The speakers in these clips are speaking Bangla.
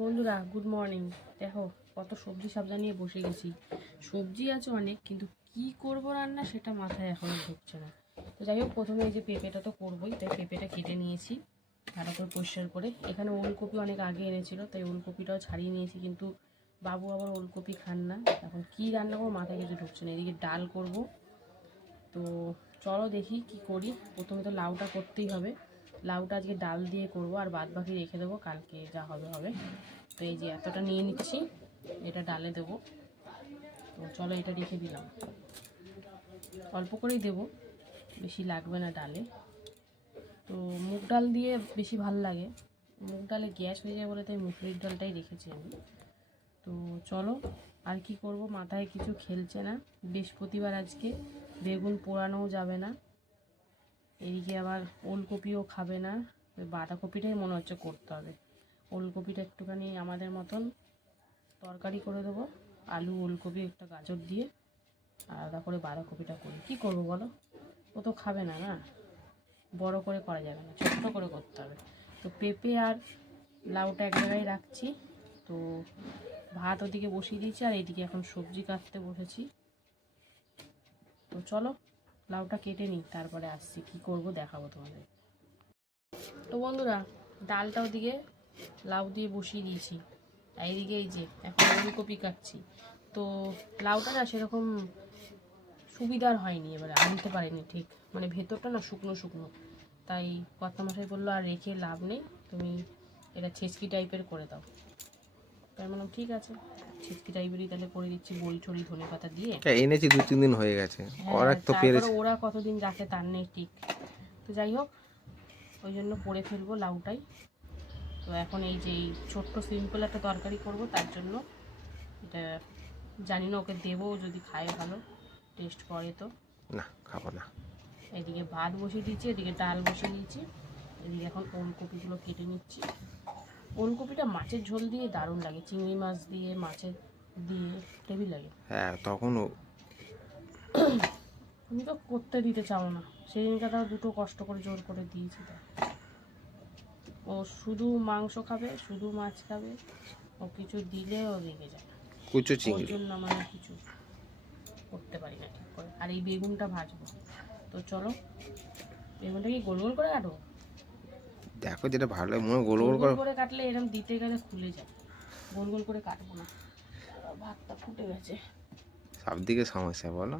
বন্ধুরা গুড মর্নিং দেখো, কত সবজি সবজা নিয়ে বসে গেছি। সবজি আছে অনেক, কিন্তু কি করব রান্না সেটা মাথায় এখনও ঢুকছে না। তো যাই হোক, প্রথমে এই যে পেঁপেটা তো করবোই, তাই পেঁপেটা কেটে নিয়েছি, ভালো করে পরিষ্কার করে। এখানে ওলকপি অনেক আগে এনেছিল, তাই ওলকপিটাও ছাড়িয়ে নিয়েছি, কিন্তু বাবু আবার ওলকপি খান না। এখন কি রান্না করব মাথায় কিছু ঢুকছে না, এদিকে ডাল করব। তো চলো দেখি কি করি, প্রথমে তো লাউটা করতেই হবে। লাউটা আজকে ডাল দিয়ে করব আর বাদ বাকি রেখে দেবো, কালকে যা হবে হবে। তো এই যে এতটা নিয়ে নিচ্ছি, এটা ডালে দেবো। তো চলো এটা রেখে দিলাম। অল্প করেই দেবো, বেশি লাগবে না ডালে। তো মুগ ডাল দিয়ে বেশি ভালো লাগে। মুগ ডালে গ্যাস হয়ে যায় বলে তাই মুসুরির ডালটাই রেখেছি আমি। তো চলো, আর কি করব, মাথায় কিছু খেলছে না। বৃহস্পতিবার আজকে, বেগুন পোড়ানোও যাবে না। এদিকে আবার ওলকপিও খাবে না। ওই বাঁধাকপিটাই মনে হচ্ছে করতে হবে। ওলকপিটা একটুখানি আমাদের মতন তরকারি করে দেবো। আলু, ওলকপি, একটা গাজর দিয়ে আলাদা করে বাঁধাকপিটা করি। কী করব বলো? ও তো খাবে না না। বড় করে করা যাবে না, ছোট্ট করে করতে হবে। তো পেঁপে আর লাউটা এক জায়গায় রাখছি। তো ভাত ওদিকে বসিয়ে দিয়েছি আর এইদিকে এখন সবজি কাটতে বসেছি। তো চলো লাউটা কেটে নিই, তারপরে আসছি। কি করব দেখাবো তোমাদের। তো বন্ধুরা, ডালটা ওদিকে লাউ দিয়ে বসিয়ে দিয়েছি। এইদিকে এই যে, এখন ওলকপি কাটছি। তো লাউটা না সেরকম সুবিধার হয়নি এবারে আনতে পারিনি ঠিক। মানে ভেতরটা না শুকনো শুকনো। তাই কর্তামশাই বলল, আর রেখে লাভ নেই, তুমি এটা ছেচকি টাইপের করে দাও। তাই বললাম ঠিক আছে ছেচকি টাইপেরই তাহলে করে দিচ্ছি বড়ি ছড়ি ধনে পাতা দিয়ে। হ্যাঁ, এনেছি দু তিন দিন হয়ে গেছে। ওরা তো পেরেছে। ওরা কতদিন রাখে তার নেই ঠিক। তো যাই হোক ওই জন্য করে ফেলব লাউটাই। তো এখন এই যে এই ছোট্ট সিম্পল একটা তরকারি করব তার জন্য এটা জানি না ওকে দেবো যদি খায় ভালো টেস্ট করে তো। না খাব না। এদিকে ভাত বসিয়ে দিয়েছি এদিকে ডাল বসিয়ে দিয়েছি এদিকে এখন ওলকপিগুলো কেটে নিচ্ছি। ওলকপিটা মাছের ঝোল দিয়ে দারুণ লাগে চিংড়ি মাছ দিয়ে মাছের দিয়ে টেবিল লাগে। হ্যাঁ তখন ও- তুমি তো করতে দিতে চাও না। সেদিনকে তাও দুটো কষ্ট করে জোর করে দিয়েছি তো। ও শুধু মাংস খাবে শুধু মাছ খাবে ও কিছু দিলে ও রেগে যায়। কুচো ওর জন্য আর কিছু করতে পারি না ঠিক করে। আর এই বেগুনটা ভাজবো। তো চলো বেগুনটা কি গোল গোল করে কাটবো দেখো যেটা ভালো লাগে মনে গোল গোল করে। কাটলে এরকম দিতে গেলে খুলে যায়। গোল গোল করে কাটবো না। ভাতটা ফুটে গেছে। সব দিকে সমস্যা বলো।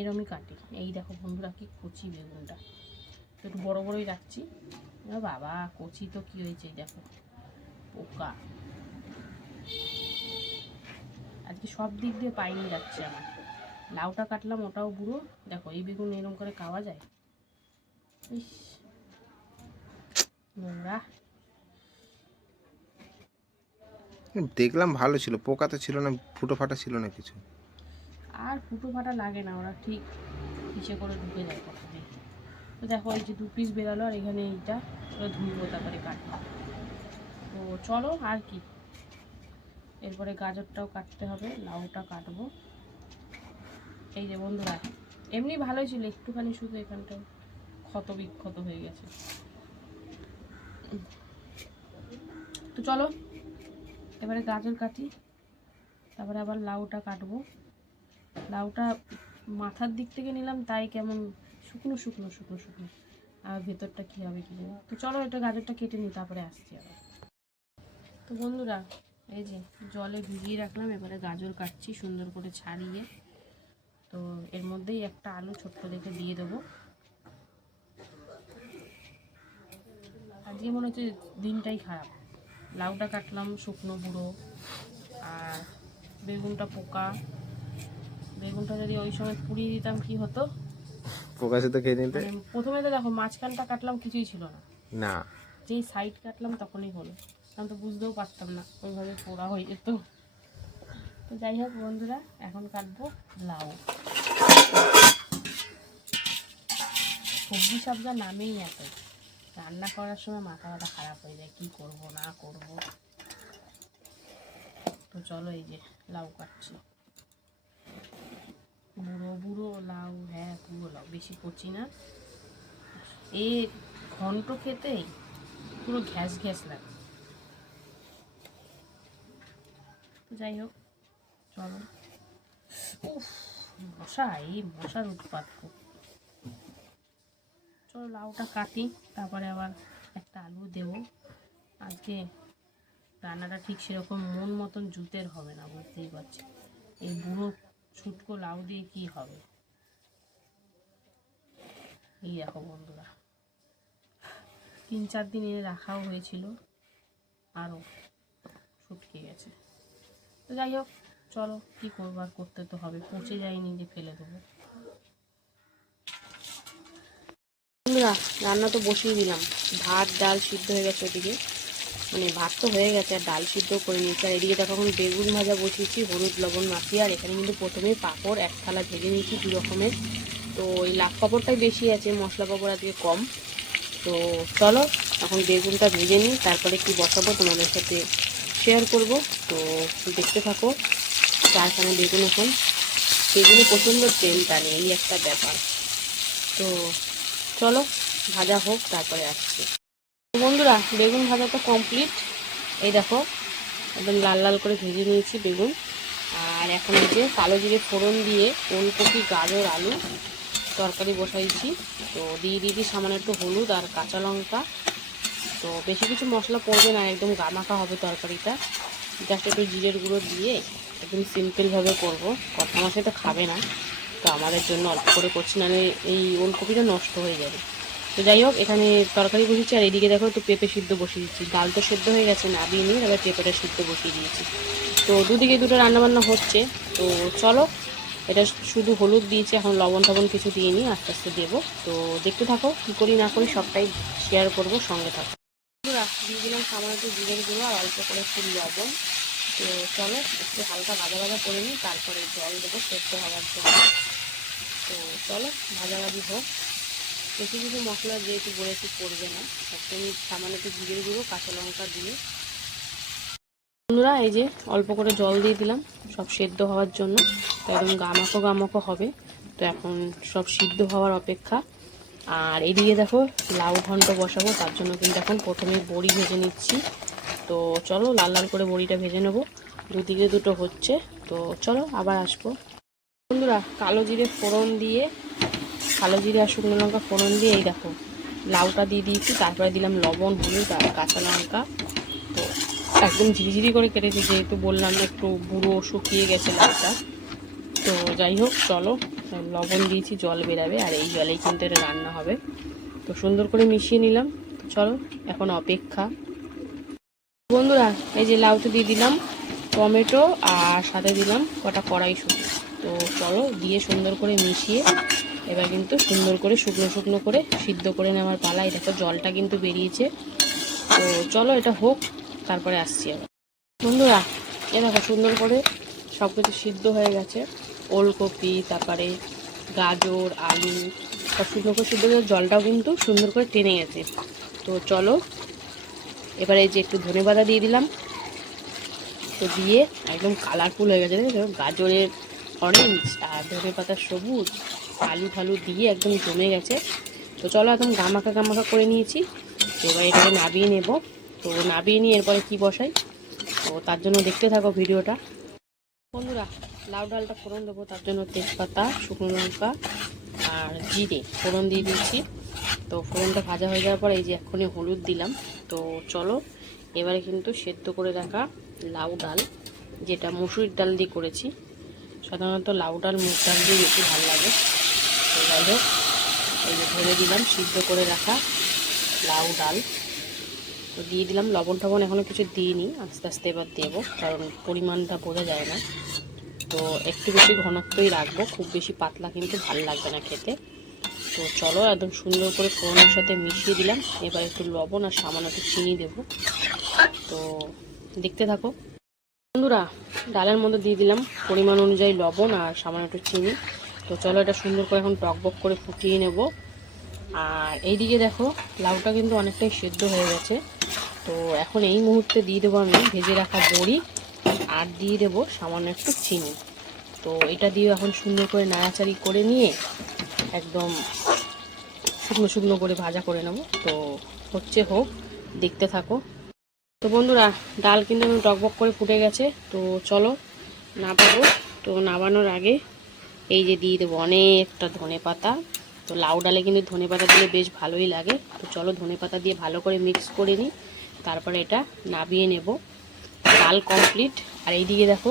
এরমই কাটি। এই দেখো বন্ধুরা কি কচি বেগুনটা। একটু বড় বড়ই রাখছি। বাবা কচি তো কি হয়েছে এই দেখো। পোকা। আজকে সব দিক দিয়ে পাইনি যাচ্ছে আমার। লাউটা কাটলাম ওটাও বুড়ো। দেখো এই বেগুন এরকম করে খাওয়া যায়। ইস। নোংরা দেখলাম ভালো ছিল পোকা তো ছিল না ফুটো ফাটা ছিল না কিছু। আর ফুটো ফাটা লাগে না ওরা ঠিক পিছিয়ে করে ঢুকে যায় প্রথমে। তো দেখো এই যে দু পিস বেরালো আর এখানে এইটা ধুইবো তারপরে কাটবো তো চলো আর কি। এরপরে গাজরটাও কাটতে হবে লাউটা কাটবো। এই যে বন্ধুরা এমনি ভালোই ছিল একটুখানি শুধু এখানটায় ক্ষত বিক্ষত হয়ে গেছে। তো চলো, এবারে গাজর কাটি, তারপরে আবার লাউটা কাটবো। লাউটা মাথার দিক থেকে নিলাম, তাই কেমন শুকনো শুকনো শুকনো শুকনো। আর ভেতরটা কী হবে কি জানি। তো চলো এটা গাজরটা কেটে নিই, তারপরে আসছি আবার। তো বন্ধুরা, এই যে জলে ভিজিয়ে রাখলাম, এবারে গাজর কাটছি সুন্দর করে ছাড়িয়ে। তো এর মধ্যেই একটা আলু ছোট্ট দেখে দিয়ে দেবো। আজকে মনে হচ্ছে দিনটাই খারাপ। লাউটা কাটলাম শুকনো বুড়ো আর বেগুনটা পোকা। বেগুনটা যদি ওই সময় পুড়িয়ে দিতাম কি হতো? পোকা তো খেয়ে নিতে? মানে প্রথমে তো দেখো মাঝখানটা কাটলাম কিছুই ছিল না। না। যেই সাইড কাটলাম তখনই হলো। আমি তো বুঝতেও পারতাম না ওইভাবে পোড়া হয়ে যেত। তো যাই হোক বন্ধুরা এখন কাটবো লাউ। সবজি সবজা নামেই এত রান্না করার সময় মাথা মাথা খারাপ হয়ে যায়, কি করব, না করব? তো চলো এই যে লাউ কাটছি। বুড়ো বুড়ো লাউ হ্যাঁ পুরো লাউ, বেশি কচি না। এ ঘন্ট খেতেই পুরো ঘ্যাস ঘ্যাস লাগে। যাই হোক, চলো। উফ মশা এই মশার উৎপাত খুব। লাউটা কাটি, তারপরে আবার একটা আলু দেবো। আজকে রান্নাটা ঠিক সেরকম মন মতন জুতের হবে না, বুঝতেই পারছি। এই বুড়ো ছুটকো লাউ দিয়ে কি হবে? এই দেখো বন্ধুরা, তিন চার দিন এনে রাখাও হয়েছিল আরও ছুটকে গেছে। তো যাই হোক, চলো কী করবার করতে তো হবে, পচে যায়নি যে ফেলে দেবো। বন্ধুরা রান্না তো বসিয়ে দিলাম। ভাত, ডাল সিদ্ধ হয়ে গেছে ওদিকে। মানে ভাত তো হয়ে গেছে, আর ডাল সিদ্ধ করে নিয়েছি। আর এদিকে তখন বেগুন ভাজা বসিয়েছি, হলুদ, লবণ মাখিয়ে, আর এখানে কিন্তু প্রথমেই পাঁপড় এক থালা ভেজে নিয়েছি দু রকমের। তো ওই লাখ পাঁপড়টাই বেশি আছে, মশলা পাঁপড় আজকে কম। তো চলো, এখন বেগুনটা ভেজে নিই, তারপরে কি বসাবো তোমাদের সাথে শেয়ার করব। তো দেখতে থাকো চারখানা বেগুন এখন। বেগুনে প্রচণ্ড তেল টানে এই একটা ব্যাপার। তো চলো, ভাজা হোক, তারপরে আসছি। বন্ধুরা, বেগুন ভাজা তো কমপ্লিট এই দেখো, একদম লাল লাল করে ভেজে নিয়েছি বেগুন। আর এখন এই যে কালো জিরে ফোড়ন দিয়ে ওলকপি, গাজর, আলু তরকারি বসাইছি। তো দিয়ে দিয়েছি সামান্য একটু হলুদ আর কাঁচা লঙ্কা। তো বেশি কিছু মশলা পড়বে না, একদম গামাখা হবে তরকারিটা। জাস্ট একটু জিরের গুঁড়ো দিয়ে একদম সিম্পলভাবে করব। কথা মাসে তো খাবে না। তো আমাদের জন্য অল্প করে করছি না এই ওলকপিটা নষ্ট হয়ে যাবে। তো যাই হোক, এখানে তরকারি বসিয়েছি আর এদিকে দেখো তো পেঁপে সিদ্ধ বসিয়ে দিচ্ছি। ডাল তো সেদ্ধ হয়ে গেছে, না নাবিয়ে নিয়ে এবার পেঁপেটা সিদ্ধ বসিয়ে দিয়েছি। তো দুদিকে দুটো রান্নাবান্না হচ্ছে, তো চলো, এটা শুধু হলুদ দিয়েছি, এখন লবণ টবণ কিছু দিয়ে নিই, আস্তে আস্তে দেবো। তো দেখতে থাকো, কী করি না করি সবটাই শেয়ার করব, সঙ্গে থাকো। দিয়ে দিলাম সামান্য একটু জিরের গুঁড়ো আর অল্প করে একটু লবণ। তো চলো, একটু হালকা ভাজা ভাজা করে নিই, তারপরে জল দেবো সেদ্ধ হওয়ার জন্য। তো চলো, ভাজাভাজি হোক। বেশি কিছু মশলা যেহেতু বলেছি পড়বে না, একদমই সামান্য একটু জিরের গুঁড়ো, কাঁচা লঙ্কা দিয়ে। বন্ধুরা, এই যে অল্প করে জল দিয়ে দিলাম, সব সেদ্ধ হওয়ার জন্য। তো একদম গামাকো গামাকো হবে। তো এখন সব সিদ্ধ হওয়ার অপেক্ষা। আর এদিকে দেখো, লাউ ঘন্ট বসাবো, তার জন্য কিন্তু এখন প্রথমে বড়ি ভেজে নিচ্ছি। তো চলো, লাল লাল করে বড়িটা ভেজে নেব। দুদিকে দুটো হচ্ছে। তো চলো, আবার আসব। বন্ধুরা, কালো জিরে ফোড়ন দিয়ে, কালো জিরে আর শুকনো লঙ্কা ফোড়ন দিয়ে এই দেখো, লাউটা দিয়ে দিয়েছি, তারপরে দিলাম লবণ, হলুদ আর কাঁচা লঙ্কা। তো একদম ঝিরিঝিরি করে কেটেছি, যেহেতু বললাম একটু বুড়ো শুকিয়ে গেছে লাউটা। তো যাই হোক, চলো, লবণ দিয়েছি, জল বেরাবে, আর এই জলেই কিন্তু এটা রান্না হবে। তো সুন্দর করে মিশিয়ে নিলাম। চলো, এখন অপেক্ষা। বন্ধুরা, এই যে লাউটা দিয়ে দিলাম, টমেটো, আর সাথে দিলাম কটা কড়াইশুঁটি। তো চলো দিয়ে সুন্দর করে মিশিয়ে এবার কিন্তু সুন্দর করে শুকনো শুকনো করে সিদ্ধ করে নেওয়ার পালা। এই দেখো জলটা কিন্তু বেরিয়েছে। তো চলো এটা হোক, তারপরে আসছি আবার। বন্ধুরা, এ দেখো সুন্দর করে সব কিছু সিদ্ধ হয়ে গেছে। ওলকপি, তারপরে গাজর, আলু, সব সুন্দর করে সিদ্ধ করে জলটাও কিন্তু সুন্দর করে টেনে গেছে। তো চলো, এবারে যে একটু ধনে পাতা দিয়ে দিলাম। তো দিয়ে একদম কালারফুল হয়ে গেছে। গাজরের অরেঞ্জ, আর ধনে পাতার সবুজ, আলু ফালু দিয়ে একদম জমে গেছে। তো চলো একদম গামাকা গামাকা করে নিয়েছি। তো এবার এটাকে নাবিয়ে নেব। তো নাবিয়ে নিয়ে এরপরে কি বসাই? তো তার জন্য দেখতে থাকো ভিডিওটা। বন্ধুরা, লাউ ডালটা ফোড়ন দেবো, তার জন্য তেজপাতা, শুকনো লঙ্কা, আর জিরে ফোড়ন দিয়ে দিচ্ছি তো ফোড়নটা ভাজা হয়ে যাওয়ার পর এই যে এক্ষুনি হলুদ দিলাম। তো চলো, এবারে কিন্তু সেদ্ধ করে রাখা লাউ ডাল, যেটা মুসুরির ডাল দিয়ে করেছি। সাধারণত লাউ ডাল মুগ ডাল দিয়ে বেশি ভালো লাগে। যাই হোক, এই যে ধরে দিলাম, সিদ্ধ করে রাখা লাউ ডাল তো দিয়ে দিলাম, লবণ টবণ এখনও কিছু দিইনি, আস্তে আস্তে এবার দেবো, কারণ পরিমাণটা বোঝা যায় না। তো একটু বেশি ঘনত্বই রাখব, খুব বেশি পাতলা কিন্তু ভালো লাগবে না খেতে। তো চলো, একদম সুন্দর করে ফোড়নের সাথে মিশিয়ে দিলাম। এবার একটু লবণ আর সামান্য একটু চিনি দেবো। তো দেখতে থাকো। বন্ধুরা, ডালের মধ্যে দিয়ে দিলাম পরিমাণ অনুযায়ী লবণ আর সামান্য একটু চিনি। তো চলো এটা সুন্দর করে এখন টকবক করে ফুটিয়ে নেব। আর এইদিকে দেখো, লাউটা কিন্তু অনেকটাই সেদ্ধ হয়ে গেছে। তো এখন এই মুহূর্তে দিয়ে দেবো আমি ভেজে রাখা বড়ি আর দিয়ে দেবো সামান্য একটু চিনি। তো এটা দিয়ে এখন সুন্দর করে নাড়াচাড়ি করে নিয়ে একদম শুকনো শুকনো করে ভাজা করে নেব। তো হচ্ছে হোক, দেখতে থাকো। তো বন্ধুরা, ডাল কিন্তু আমি টকবক করে ফুটে গেছে। তো চলো নাবাবো তো নাবানোর আগে এই যে দিয়ে দেবো অনেকটা ধনে পাতা। তো লাউ ডালে কিন্তু ধনে পাতা দিলে বেশ ভালোই লাগে। তো চলো ধনে পাতা দিয়ে ভালো করে মিক্স করে নিই। তারপরে এটা নাবিয়ে নেব। ডাল কমপ্লিট আর এইদিকে দেখো,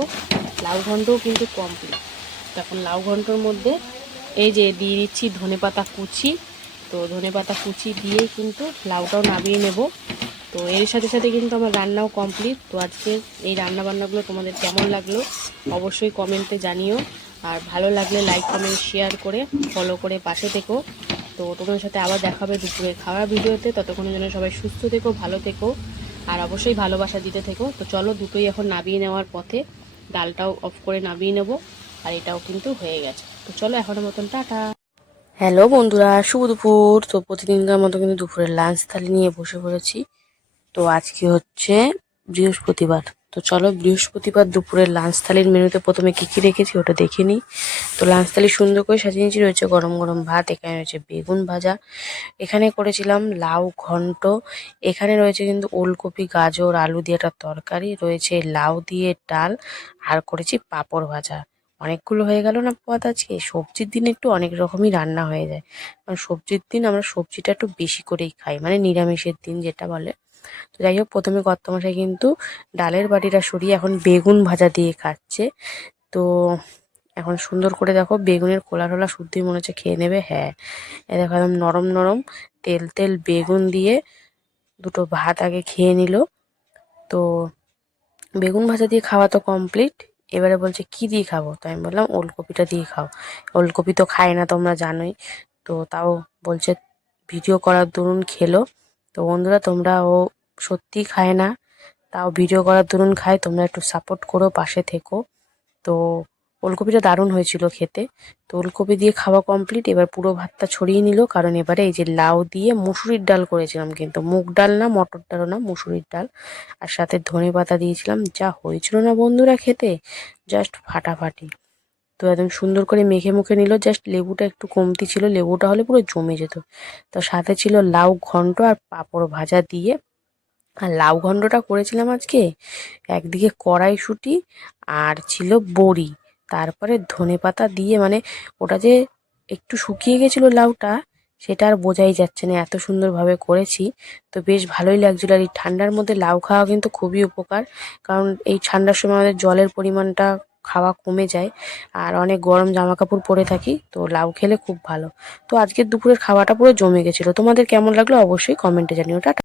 লাউ ঘন্টও কিন্তু কমপ্লিট তখন লাউ ঘন্টর মধ্যে এই যে দিয়ে দিচ্ছি ধনে পাতা কুচি। তো ধনে পাতা কুচি দিয়ে কিন্তু লাউটাও নাবিয়ে নেব। তো এর সাথে সাথে কিন্তু আমার রান্নাও কমপ্লিট তো আজকে এই রান্না বান্নাগুলো তোমাদের কেমন লাগল অবশ্যই কমেন্টে জানিও। আর ভালো লাগলে লাইক কমেন্ট শেয়ার করে ফলো করে পাশে থেকো। তো তোমাদের সাথে আবার দেখা হবে দুপুরে খাওয়া ভিডিওতে। ততক্ষণের জন্য সবাই সুস্থ থেকো, ভালো থেকো। আর অবশ্যই ভালোবাসা দিতে থেকো। তো চলো দুটোই এখন নাবিয়ে নেওয়ার পথে ডালটাও অফ করে নাবিয়ে নেব। আর এটাও কিন্তু হয়ে গেছে। তো চলো এখনের মতন টাটা। হ্যালো বন্ধুরা, শুভ দুপুর। তো প্রতিদিনকার মতো কিন্তু দুপুরের লাঞ্চ থালি নিয়ে বসে পড়েছি। তো আজকে হচ্ছে বৃহস্পতিবার। তো চলো বৃহস্পতিবার দুপুরের লাঞ্চ থালির মেনুতে প্রথমে কী কী রেখেছি ওটা দেখে নিই। তো লাঞ্চ থালি সুন্দর করে সাজিয়ে নিয়েছি, রয়েছে গরম গরম ভাত, এখানে রয়েছে বেগুন ভাজা, এখানে করেছিলাম লাউ ঘন্ট, এখানে রয়েছে কিন্তু ওলকপি, গাজর, আলু দিয়ে একটা তরকারি, রয়েছে লাউ দিয়ে ডাল, আর করেছি পাঁপড় ভাজা। অনেকগুলো হয়ে গেল না পদ আজকে? সবজির দিন একটু অনেক রকমই রান্না হয়ে যায়। কারণ সবজির দিন আমরা সবজিটা একটু বেশি করেই খাই মানে নিরামিষের দিন যেটা বলে। তো যাই হোক, প্রথমে কর্তমশাই কিন্তু ডালের বাটিটা সরিয়ে এখন বেগুন ভাজা দিয়ে খাচ্ছে। তো এখন সুন্দর করে দেখো বেগুনের কোলা টোলা শুদ্ধই মনে হচ্ছে, খেয়ে নেবে? হ্যাঁ। এ দেখো একদম নরম নরম তেল তেল বেগুন দিয়ে দুটো ভাত আগে খেয়ে নিল। তো বেগুন ভাজা দিয়ে খাওয়া তো কমপ্লিট এবারে বলছে, কি দিয়ে খাব? তো আমি বললাম, ওলকপিটা দিয়ে খাও। ওলকপি তো খায় না তোমরা জানোই। তো তাও বলছে, ভিডিও করার দরুন খেলো। তো বন্ধুরা তোমরা ও সত্যিই খায় না। তাও ভিডিও করার দরুন খায়, তোমরা একটু সাপোর্ট করো, পাশে থেকো। তো ওলকপিটা দারুণ হয়েছিল খেতে। তো ওলকপি দিয়ে খাওয়া কমপ্লিট এবার পুরো ভাতটা ছড়িয়ে নিল, কারণ এবারে এই যে লাউ দিয়ে মুসুরির ডাল করেছিলাম কিন্তু, মুগ ডাল না, মটর ডালও না, মুসুরির ডাল। আর সাথে ধনে পাতা দিয়েছিলাম, যা হয়েছিল না বন্ধুরা খেতে জাস্ট ফাটাফাটি। তো একদম সুন্দর করে মেখে মুখে নিল জাস্ট লেবুটা একটু কমতি ছিল, লেবুটা হলে পুরো জমে যেত। তো সাথে ছিল লাউ ঘন্ট আর পাঁপড় ভাজা দিয়ে আর লাউ ঘন্টটা করেছিলাম আজকে। একদিকে কড়াইশুঁটি আর ছিল বড়ি। তারপরে ধনে পাতা দিয়ে মানে ওটা যে একটু শুকিয়ে গেছিল লাউটা, সেটা আর বোঝাই যাচ্ছে না। এত সুন্দরভাবে করেছি, তো বেশ ভালোই লাগছিল। আর এই ঠান্ডার মধ্যে লাউ খাওয়া কিন্তু খুবই উপকার, কারণ এই ঠান্ডার সময় আমাদের জলের পরিমাণটা খাওয়া কমে যায় আর অনেক গরম জামা কাপড় পরে থাকি, তো লাউ খেলে খুব ভালো। তো আজকের দুপুরের খাওয়াটা পুরো জমে গেছিল। তোমাদের কেমন লাগল অবশ্যই কমেন্টে জানিও। টাটা।